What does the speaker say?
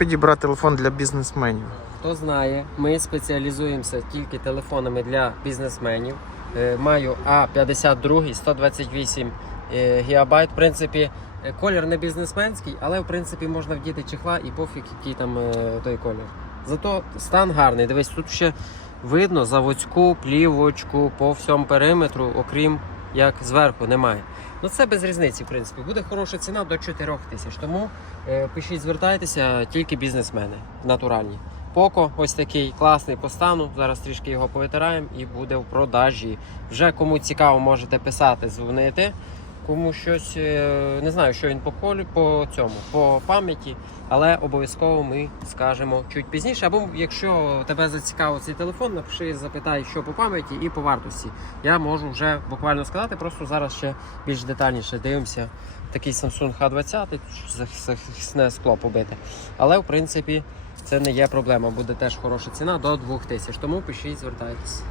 підібрати телефон для бізнесменів? Хто знає, ми спеціалізуємося тільки телефонами для бізнесменів. Е, Маю А52, 128 е, гігабайт. В принципі, е, колір не бізнесменський, але в принципі можна вдіти чехла і пофіг, який там той колір. Зато стан гарний. Дивись, тут ще видно заводську плівочку по всьому периметру, окрім як зверху немає. Ну це без різниці, в принципі. Буде хороша ціна до 4 тисяч. Тому е, пишіть, звертайтеся, тільки бізнесмени натуральні. Поко ось такий класний по стану. Зараз трішки його повитираємо і буде в продажі. Вже кому цікаво, можете писати, дзвонити. Кому щось е, не знаю, що він по колі по цьому, по пам'яті, але обов'язково ми скажемо чуть пізніше. Або якщо тебе зацікавив цей телефон, напиши, запитай, що по пам'яті і по вартості. Я можу вже буквально сказати. Просто зараз ще більш детальніше дивимося. Такий Samsung H20, захисне скло побите. Але в принципі це не є проблема. Буде теж хороша ціна до 2000. Тому пишіть, звертайтесь.